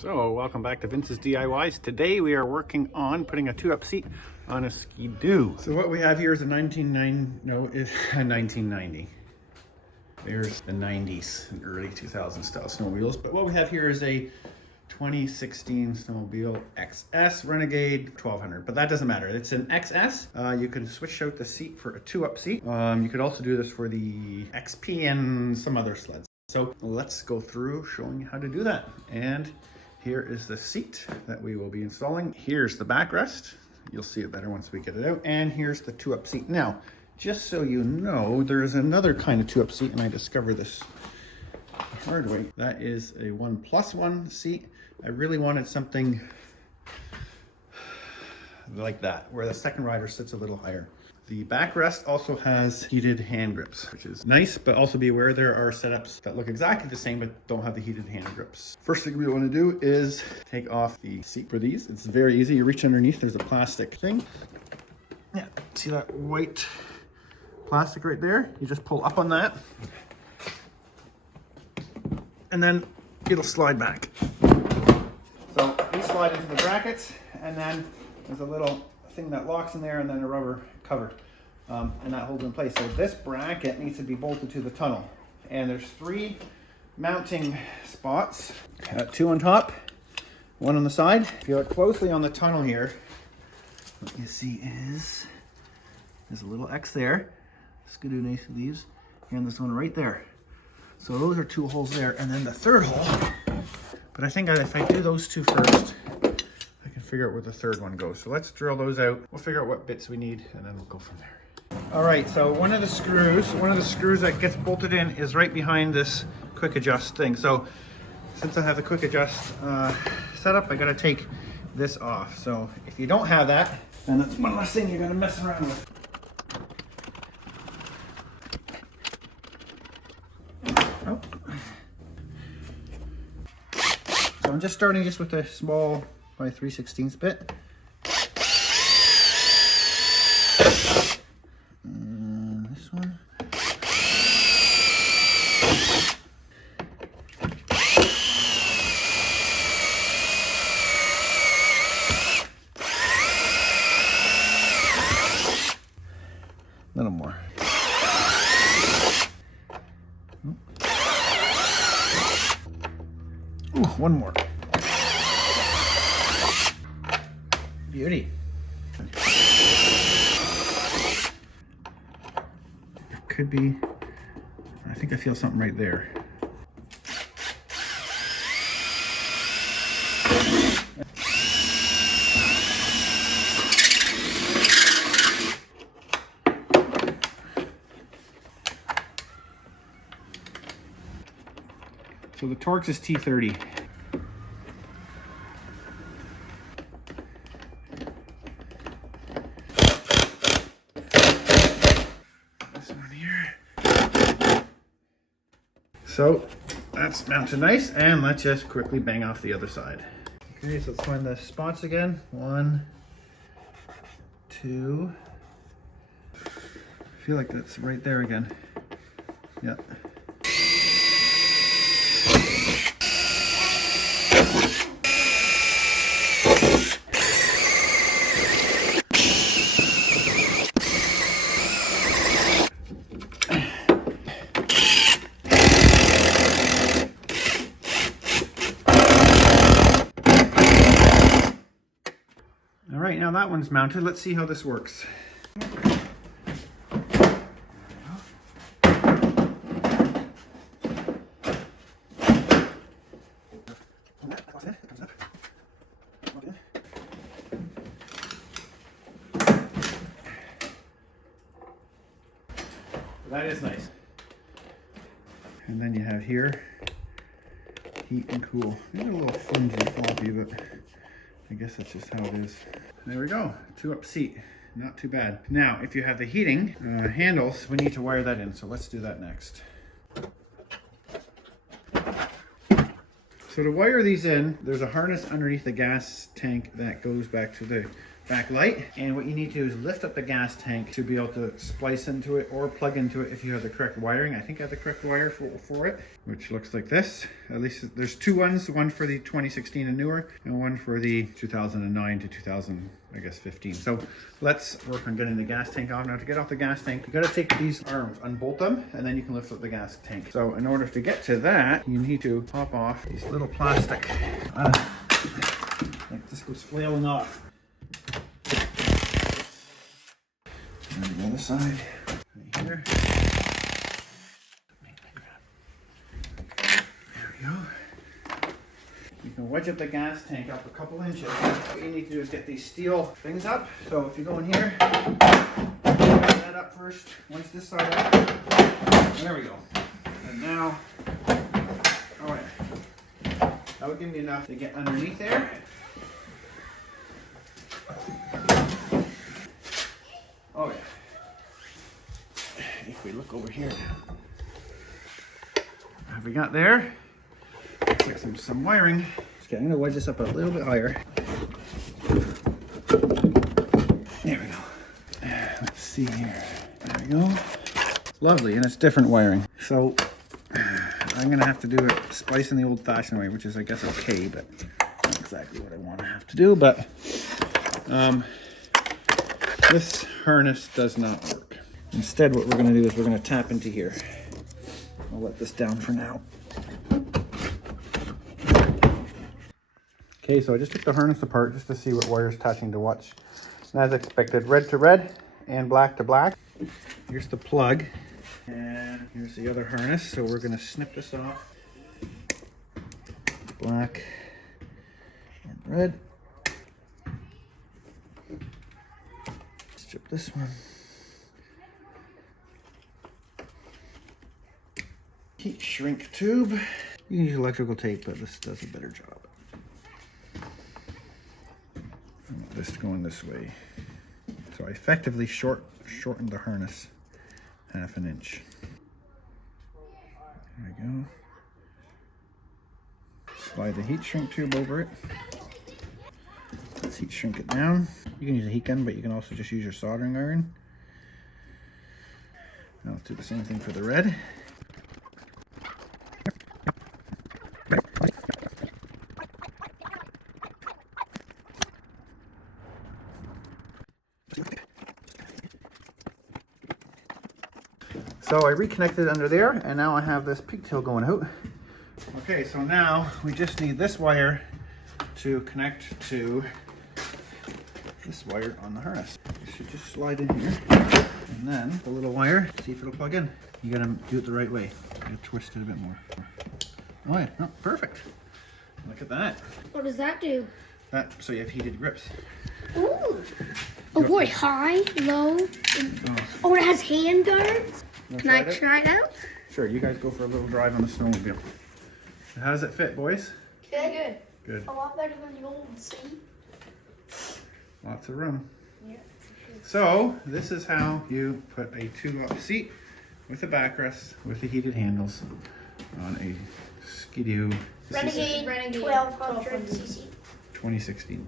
So welcome back to Vince's DIYs. Today we are working on putting a 2-up seat on a Skidoo. So what we have here is a 1990. There's the 90s and early 2000s style snowmobiles. But what we have here is a 2016 snowmobile XS Renegade 1200, but that doesn't matter. It's an XS. You can switch out the seat for a 2-up seat. You could also do this for the XP and some other sleds. So let's go through showing you how to do that. And here is the seat that we will be installing. Here's the backrest. You'll see it better once we get it out. And here's the 2-up seat. Now, just so you know, there's another kind of 2-up seat, and I discovered this the hard way. That is a 1+1 seat. I really wanted something like that, where the second rider sits a little higher. The backrest also has heated hand grips, which is nice, but also be aware there are setups that look exactly the same but don't have the heated hand grips. First thing we want to do is take off the seat for these. It's very easy. You reach underneath, there's a plastic thing. Yeah, see that white plastic right there? You just pull up on that, and then it'll slide back. So these slide into the brackets, and then there's a little thing that locks in there, and then a rubber cover, and that holds in place. So this bracket needs to be bolted to the tunnel, and there's 3 mounting spots, 2 on top, 1 on the side. If you look closely on the tunnel here, what you see is there's a little X there, Skidoo nice leaves, and this one right there. So those are 2 holes there, and then the third hole. But I think if I do those 2 first, I can figure out where the third one goes. So let's drill those out. We'll figure out what bits we need, and then we'll go from there. All right, so one of the screws that gets bolted in is right behind this quick adjust thing. So since I have the quick adjust setup, I gotta take this off. So if you don't have that, then that's one less thing you're gonna mess around with. Oh. So I'm just starting with a small by 3/16 bit. And this one. A little more. Ooh, one more. Beauty. It could be, I think I feel something right there. So the Torx is T30. So that's mounted nice, and let's just quickly bang off the other side. Okay, so let's find the spots again. 1, 2. I feel like that's right there again. Yeah. All right, now that one's mounted. Let's see how this works. That is nice. And then you have here, heat and cool. These are a little flimsy, floppy, but I guess that's just how it is. There we go, 2-up seat, not too bad. Now, if you have the heating handles, we need to wire that in, so let's do that next. So to wire these in, there's a harness underneath the gas tank that goes back to the backlight. And what you need to do is lift up the gas tank to be able to splice into it or plug into it if you have the correct wiring. I think I have the correct wire for it, which looks like this. At least there's two ones, one for the 2016 and newer and one for the 2009 to 2015. So let's work on getting the gas tank off. Now to get off the gas tank, you gotta take these arms, unbolt them, and then you can lift up the gas tank. So in order to get to that, you need to pop off these little plastic, like this goes flailing off. And the other side, right here. There we go. You can wedge up the gas tank up a couple inches. What you need to do is get these steel things up. So if you go in here, wedge that up first, once this side up. There we go. And now, oh yeah, that would give me enough to get underneath there. Oh yeah. If we look over here now, what have we got there? Looks like some wiring. Okay, I'm gonna wedge this up a little bit higher. There we go. Let's see here. There we go. Lovely, and it's different wiring. So I'm gonna have to do it splicing the old-fashioned way, which is, I guess, okay, but not exactly what I want to have to do. But this harness does not work. Instead, what we're going to do is we're going to tap into here. I'll let this down for now. Okay, so I just took the harness apart just to see what wire's attaching to what. And as expected, red to red and black to black. Here's the plug. And here's the other harness. So we're going to snip this off. Black and red. Strip this one. Heat shrink tube. You can use electrical tape, but this does a better job. I want this going this way. So I effectively shortened the harness ½ an inch. There we go. Slide the heat shrink tube over it. Let's heat shrink it down. You can use a heat gun, but you can also just use your soldering iron. Now let's do the same thing for the red. So I reconnected under there, and now I have this pigtail going out. Okay, so now we just need this wire to connect to this wire on the harness. It should just slide in here, and then the little wire, see if it'll plug in. You gotta do it the right way. You gotta twist it a bit more. Oh yeah, oh, perfect. Look at that. What does that do? That, so you have heated grips. Ooh. Oh boy, high, low. Oh, it has hand guards. Can I try it out? Sure, you guys go for a little drive on the snowmobile. How does it fit, boys? Good. Good. A lot better than the old seat. Lots of room. Yeah. So, this is how you put a two-up seat with a backrest with the heated handles on a Skidoo Renegade 1200cc. 2016.